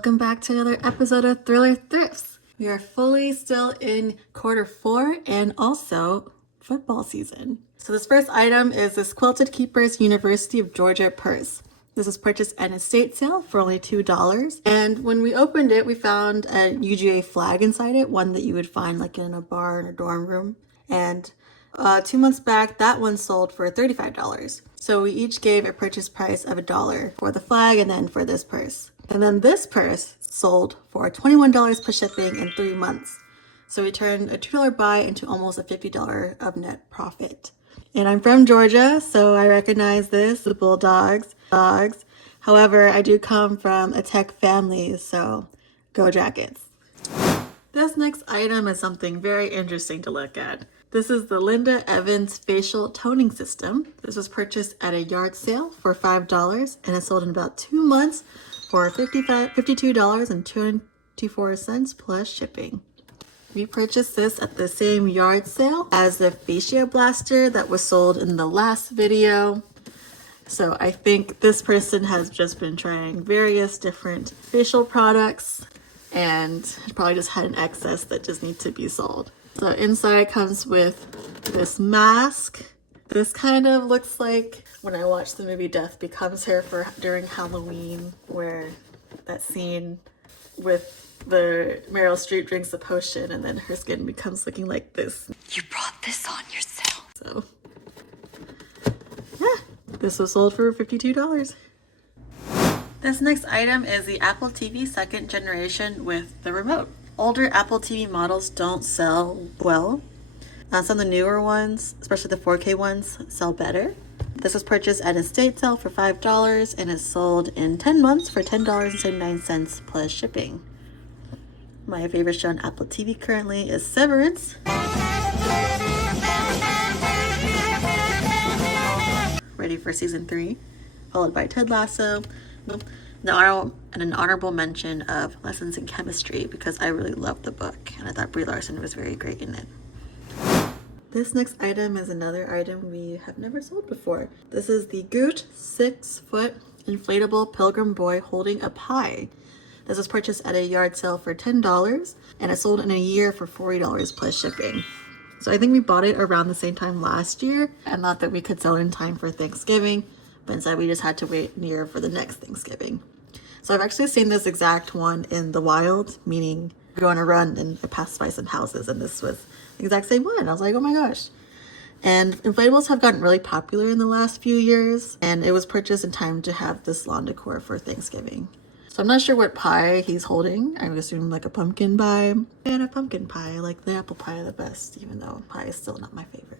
Welcome back to another episode of Thriller Thrifts. We are fully still in Q4 and also football season. So this first item is this Quilted Keepers University of Georgia purse. This was purchased at an estate sale for only $2. And when we opened it, we found a UGA flag inside it, one that you would find like in a bar in a dorm room. And 2 months back, that one sold for $35. So we each gave a purchase price of $1 for the flag and then for this purse. And then this purse sold for $21 plus shipping in 3 months. So we turned a $2 buy into almost a $50 of net profit. And I'm from Georgia, so I recognize this, the Bulldogs. However, I do come from a tech family, so go Jackets. This next item is something very interesting to look at. This is the Linda Evans facial toning system. This was purchased at a yard sale for $5 and it sold in about 2 months for $52.24 plus shipping. We purchased this at the same yard sale as the fascia blaster that was sold in the last video. So I think this person has just been trying various different facial products and probably just had an excess that just needs to be sold. So inside comes with this mask. This kind of looks like when I watched the movie Death Becomes Her during Halloween, where that scene with the Meryl Streep drinks the potion and then her skin becomes looking like this. You brought this on yourself. So yeah, this was sold for $52. This next item is the Apple TV 2nd generation with the remote. Older Apple TV models don't sell well. Some of the newer ones, especially the 4K ones, sell better. This was purchased at an estate sale for $5 and is sold in 10 months for $10.79 plus shipping. My favorite show on Apple TV currently is Severance. Ready for season 3, followed by Ted Lasso. And an honorable mention of Lessons in Chemistry because I really loved the book and I thought Brie Larson was very great in it. This next item is another item we have never sold before. This is the Goot 6-foot inflatable pilgrim boy holding a pie. This was purchased at a yard sale for $10 and it sold in a year for $40 plus shipping. So I think we bought it around the same time last year and thought that we could sell it in time for Thanksgiving, but instead we just had to wait a year for the next Thanksgiving. So I've actually seen this exact one in the wild, meaning go on a run and I passed by some houses and this was the exact same one. I was like, oh my gosh. And inflatables have gotten really popular in the last few years and it was purchased in time to have this lawn decor for Thanksgiving. So I'm not sure what pie he's holding. I would assume like a pumpkin pie. And a pumpkin pie, I like the apple pie the best, even though pie is still not my favorite.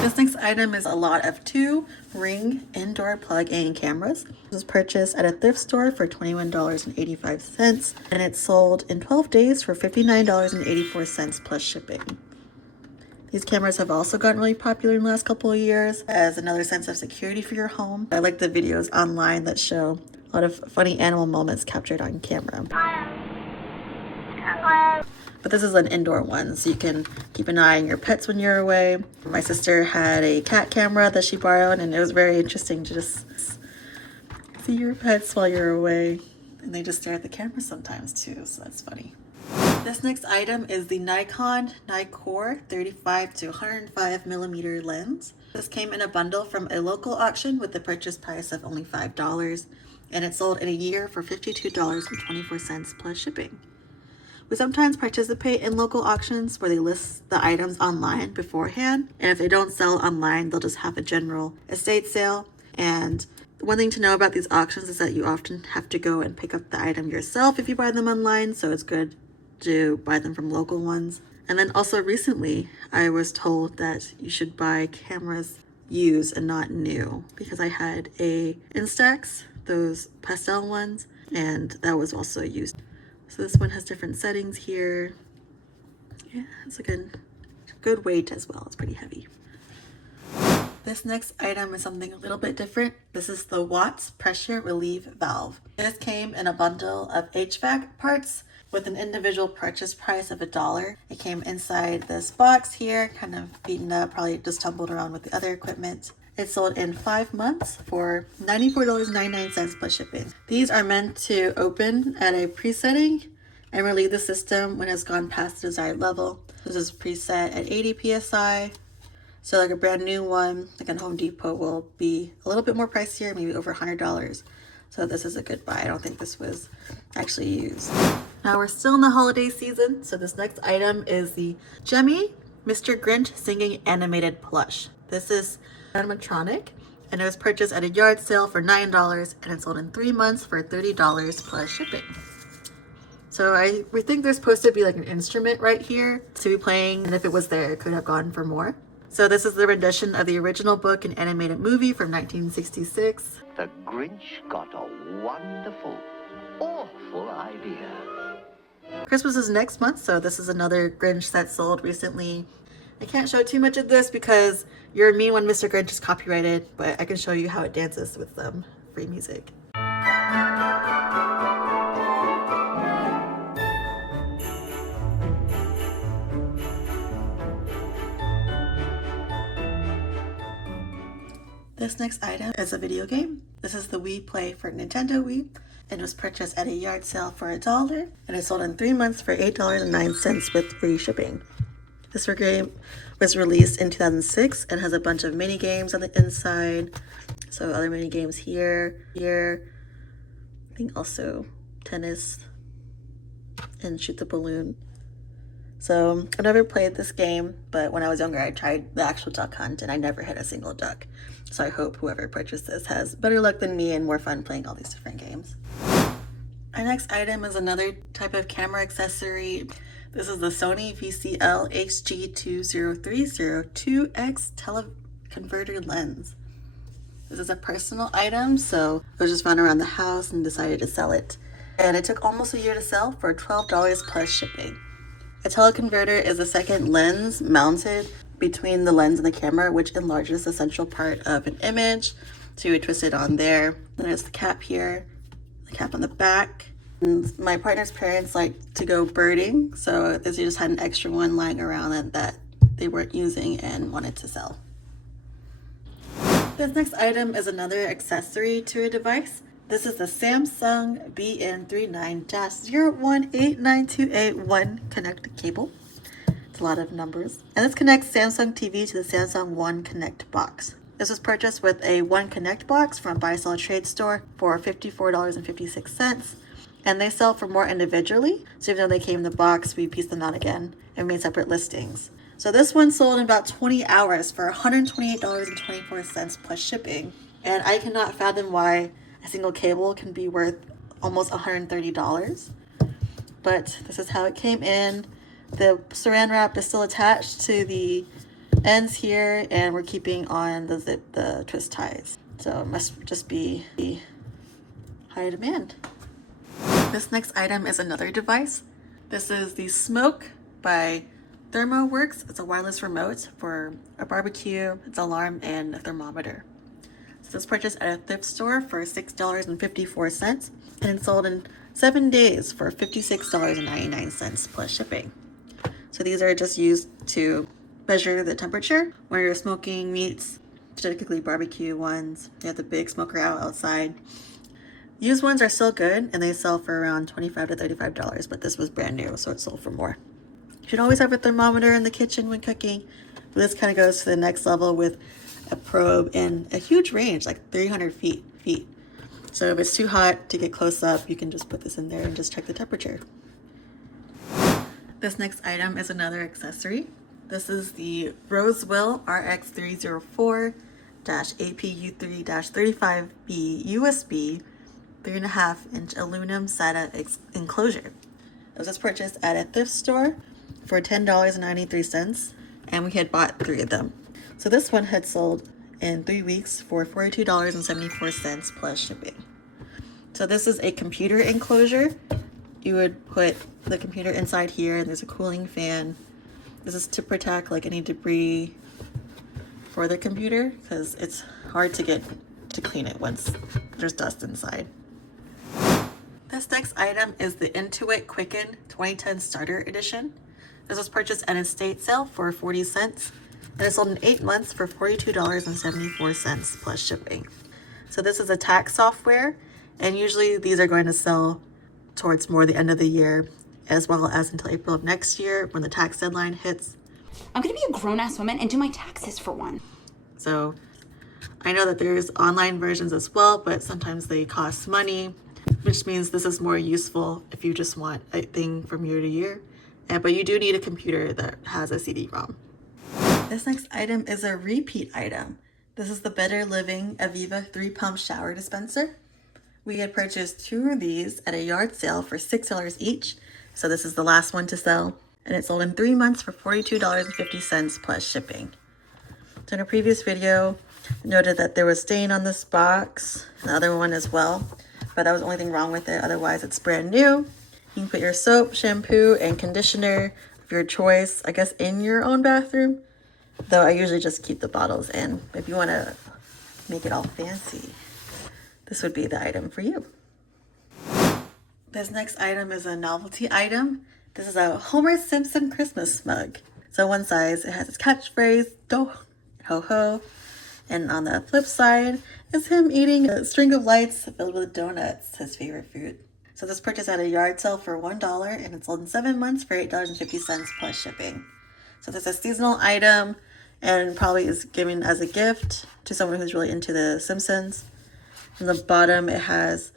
This next item is a lot of 2 Ring indoor plug-in cameras. This was purchased at a thrift store for $21.85 and it sold in 12 days for $59.84 plus shipping. These cameras have also gotten really popular in the last couple of years as another sense of security for your home. I like the videos online that show a lot of funny animal moments captured on camera. But this is an indoor one, so you can keep an eye on your pets when you're away. My sister had a cat camera that she borrowed, and it was very interesting to just see your pets while you're away. And they just stare at the camera sometimes too, so that's funny. This next item is the Nikon Nikkor 35 to 105 millimeter lens. This came in a bundle from a local auction with the purchase price of only $5, and it sold in a year for $52.24 plus shipping. We sometimes participate in local auctions where they list the items online beforehand, and if they don't sell online, they'll just have a general estate sale. And one thing to know about these auctions is that you often have to go and pick up the item yourself if you buy them online, so it's good to buy them from local ones. And then also recently, I was told that you should buy cameras used and not new because I had a Instax, those pastel ones, and that was also used. So this one has different settings here. Yeah, it's a good weight as well. It's pretty heavy. This next item is something a little bit different. This is the Watts pressure relief valve. This came in a bundle of HVAC parts with an individual purchase price of $1. It came inside this box here, kind of beaten up, probably just tumbled around with the other equipment. It sold in 5 months for $94.99 plus shipping. These are meant to open at a presetting and relieve the system when it's gone past the desired level. This is preset at 80 psi. So like a brand new one, like at Home Depot, will be a little bit more pricier, maybe over $100. So this is a good buy. I don't think this was actually used. Now we're still in the holiday season, so this next item is the Jemmy Mr. Grinch Singing Animated Plush. This is animatronic, and it was purchased at a yard sale for $9, and it sold in 3 months for $30 plus shipping. So we think there's supposed to be like an instrument right here to be playing, and if it was there, it could have gone for more. So this is the rendition of the original book and animated movie from 1966. The Grinch got a wonderful, awful idea. Christmas is next month, so this is another Grinch that sold recently. I can't show too much of this because You're Mean When Mr. Grinch is copyrighted, but I can show you how it dances with some free music. This next item is a video game. This is the Wii Play for Nintendo Wii, and it was purchased at a yard sale for $1, and it sold in 3 months for $8.09 with free shipping. This game was released in 2006 and has a bunch of mini games on the inside. So other mini games here. I think also tennis and shoot the balloon. So I've never played this game, but when I was younger, I tried the actual duck hunt and I never hit a single duck. So I hope whoever purchased this has better luck than me and more fun playing all these different games. Our next item is another type of camera accessory. This is the Sony VCL HG2030 2X teleconverter lens. This is a personal item, so I was just running around the house and decided to sell it. And it took almost a year to sell for $12 plus shipping. A teleconverter is a second lens mounted between the lens and the camera, which enlarges the central part of an image. So you would twist it on there. Then there's the cap here, the cap on the back. And my partner's parents like to go birding, so they just had an extra one lying around that they weren't using and wanted to sell. This next item is another accessory to a device. This is the Samsung BN39-018928 connect cable. It's a lot of numbers. And this connects Samsung TV to the Samsung One Connect box. This was purchased with a One Connect box from Buy Sell Trade Store for $54.56. And they sell for more individually. So even though they came in the box, we pieced them out again and made separate listings. So this one sold in about 20 hours for $128.24 plus shipping. And I cannot fathom why a single cable can be worth almost $130. But this is how it came in. The saran wrap is still attached to the ends here, and we're keeping on the twist ties. So it must just be high demand. This next item is another device. This is the Smoke by ThermoWorks. It's a wireless remote for a barbecue, its alarm, and a thermometer. So this was purchased at a thrift store for $6.54, and it sold in 7 days for $56.99 plus shipping. So these are just used to measure the temperature when you're smoking meats, typically barbecue ones. You have the big smoker out outside. Used ones are still good, and they sell for around $25 to $35, but this was brand new, so it sold for more. You should always have a thermometer in the kitchen when cooking. But this kind of goes to the next level with a probe and a huge range, like 300 feet. So if it's too hot to get close up, you can just put this in there and just check the temperature. This next item is another accessory. This is the Rosewell RX304-APU3-35B USB 3.5-inch aluminum SATA enclosure. It was just purchased at a thrift store for $10.93, and we had bought 3 of them. So this one had sold in 3 weeks for $42.74 plus shipping. So this is a computer enclosure. You would put the computer inside here, and there's a cooling fan. This is to protect like any debris for the computer because it's hard to get to clean it once there's dust inside. This next item is the Intuit Quicken 2010 Starter Edition. This was purchased at an estate sale for 40 cents. And it's sold in 8 months for $42.74 plus shipping. So this is a tax software, and usually these are going to sell towards more the end of the year, as well as until April of next year when the tax deadline hits. I'm gonna be a grown-ass woman and do my taxes for one. So I know that there's online versions as well, but sometimes they cost money, which means this is more useful if you just want a thing from year to year. But you do need a computer that has a CD-ROM. This next item is a repeat item. This is the Better Living Aviva 3-pump shower dispenser. We had purchased 2 of these at a yard sale for $6 each. So this is the last one to sell. And it sold in 3 months for $42.50 plus shipping. So in a previous video, I noted that there was stain on this box, the other one as well, but that was the only thing wrong with it. Otherwise, it's brand new. You can put your soap, shampoo, and conditioner of your choice, I guess, in your own bathroom. Though I usually just keep the bottles in. If you want to make it all fancy, this would be the item for you. This next item is a novelty item. This is a Homer Simpson Christmas mug. So one side, it has his catchphrase, "Do ho ho," and on the flip side is him eating a string of lights filled with donuts, his favorite food. So this purchase at a yard sale for $1, and it's sold in 7 months for $8.50 plus shipping. So this is a seasonal item and probably is given as a gift to someone who's really into the Simpsons. On the bottom, it has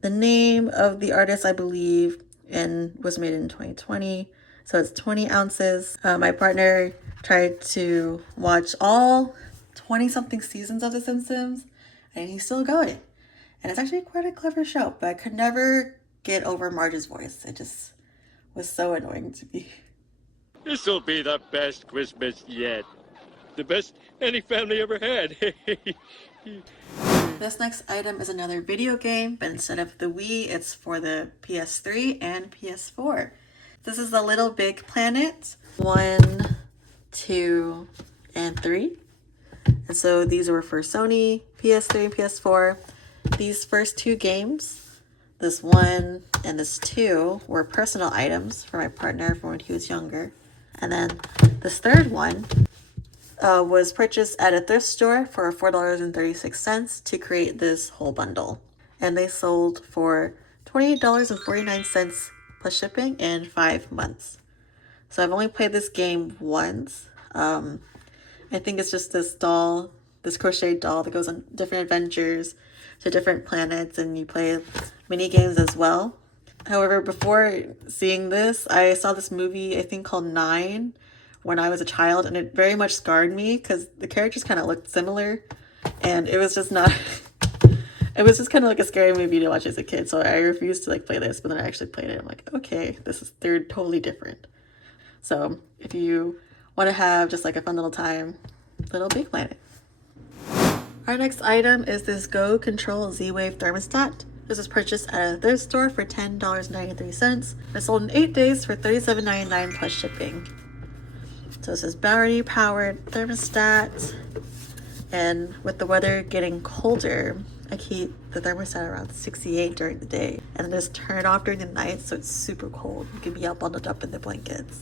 the name of the artist, I believe, and was made in 2020. So it's 20 ounces. My partner tried to watch all 20-something seasons of The Simpsons, and he's still going. And it's actually quite a clever show, but I could never get over Marge's voice. It just was so annoying to me. This'll be the best Christmas yet. The best any family ever had. This next item is another video game, but instead of the Wii, it's for the PS3 and PS4. This is the Little Big Planet 1, 2, and 3. And so these were for Sony, PS3, and PS4. These first 2 games, this 1 and this 2, were personal items for my partner from when he was younger. And then this third one was purchased at a thrift store for $4.36 to create this whole bundle. And they sold for $28.49 plus shipping in 5 months. So I've only played this game once. I think it's just this doll, this crocheted doll that goes on different adventures to different planets, and you play mini games as well. However, before seeing this, I saw this movie, I think called 9, when I was a child, and it very much scarred me because the characters kind of looked similar, and it was just not, it was just kind of like a scary movie to watch as a kid, so I refused to play this, but then I actually played it. I'm like, okay, they're totally different. So if you want to have just a fun little time, Little Big Planet. Our next item is this Go Control Z-Wave thermostat. This was purchased at a thrift store for $10.93. It's sold in 8 days for $37.99 plus shipping. So this is battery powered thermostat, and with the weather getting colder, I keep the thermostat around 68 during the day and then just turn it off during the night so it's super cold. You can be all bundled up in the blankets.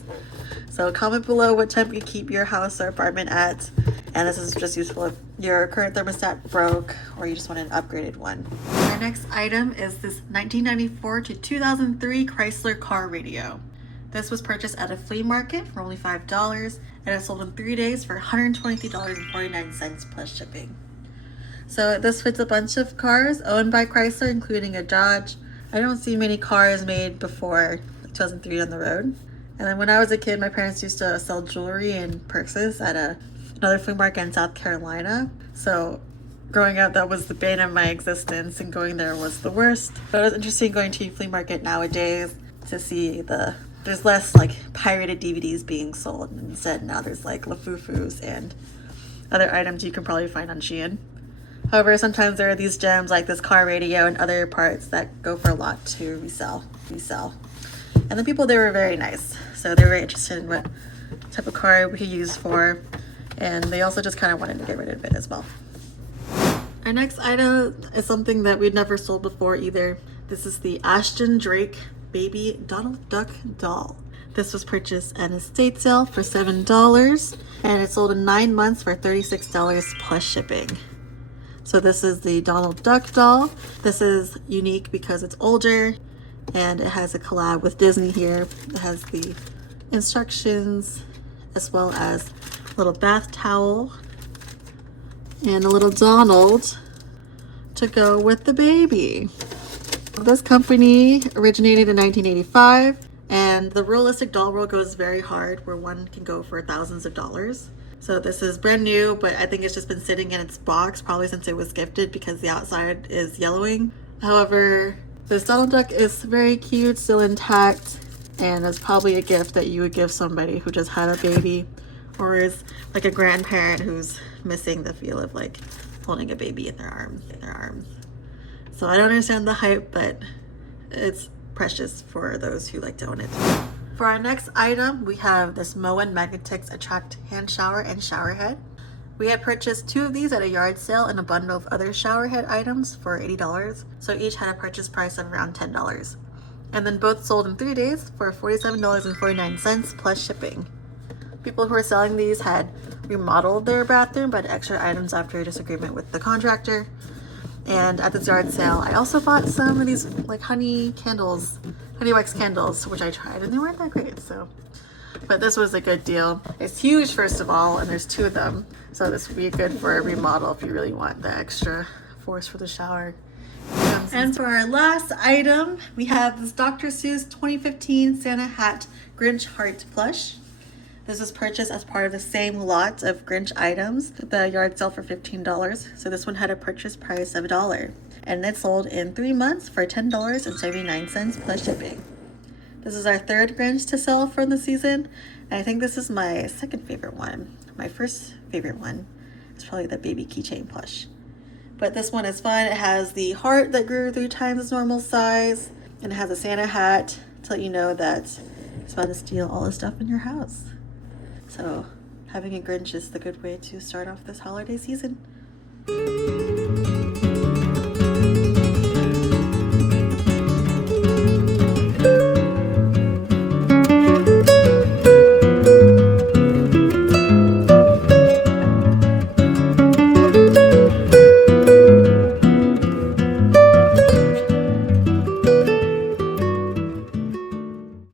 So comment below what temp you keep your house or apartment at, and this is just useful if your current thermostat broke or you just want an upgraded one. Our next item is this 1994 to 2003 Chrysler car radio. This was purchased at a flea market for only $5, and it sold in 3 days for $123.49 plus shipping. So this fits a bunch of cars owned by Chrysler, including a Dodge. I don't see many cars made before 2003 on the road. And then when I was a kid, my parents used to sell jewelry and purses at another flea market in South Carolina. So growing up, that was the bane of my existence, and going there was the worst. But it was interesting going to a flea market nowadays to see there's less pirated DVDs being sold, and instead now there's Lafufus and other items you can probably find on Shein. However, sometimes there are these gems like this car radio and other parts that go for a lot to resell. And the people there were very nice, so they were very interested in what type of car we could use for, and they also just kind of wanted to get rid of it as well. Our next item is something that we'd never sold before either. This is the Ashton Drake Baby Donald Duck doll. This was purchased at an estate sale for $7, and it sold in 9 months for $36 plus shipping. So this is the Donald Duck doll. This is unique because it's older and it has a collab with Disney here. It has the instructions as well as a little bath towel and a little Donald to go with the baby. This company originated in 1985, and the realistic doll world goes very hard where one can go for thousands of dollars. So this is brand new, but I think it's just been sitting in its box probably since it was gifted because the outside is yellowing. However, this Donald Duck is very cute, still intact, and it's probably a gift that you would give somebody who just had a baby or is like a grandparent who's missing the feel of like holding a baby in their arms. So I don't understand the hype, but it's precious for those who like to own it. For our next item, we have this Moen Magnetix Attract hand shower and shower head. We had purchased 2 of these at a yard sale and a bundle of other shower head items for $80, so each had a purchase price of around $10. And then both sold in 3 days for $47.49 plus shipping. People who were selling these had remodeled their bathroom but extra items after a disagreement with the contractor. And at this yard sale, I also bought some of these like honey wax candles, which I tried and they weren't that great. So, but this was a good deal. It's huge, first of all, and there's 2 of them. So this would be good for a remodel if you really want the extra force for the shower. And for our last item, we have this Dr. Seuss 2015 Santa Hat Grinch Heart plush. This was purchased as part of the same lot of Grinch items at the yard sale for $15. So this one had a purchase price of $1. And it sold in 3 months for $10.79 plus shipping. This is our 3rd Grinch to sell for the season. And I think this is my 2nd favorite one. My first favorite one is probably the baby keychain plush. But this one is fun. It has the heart that grew 3 times its normal size. And it has a Santa hat to let you know that it's about to steal all the stuff in your house. So having a Grinch is the good way to start off this holiday season.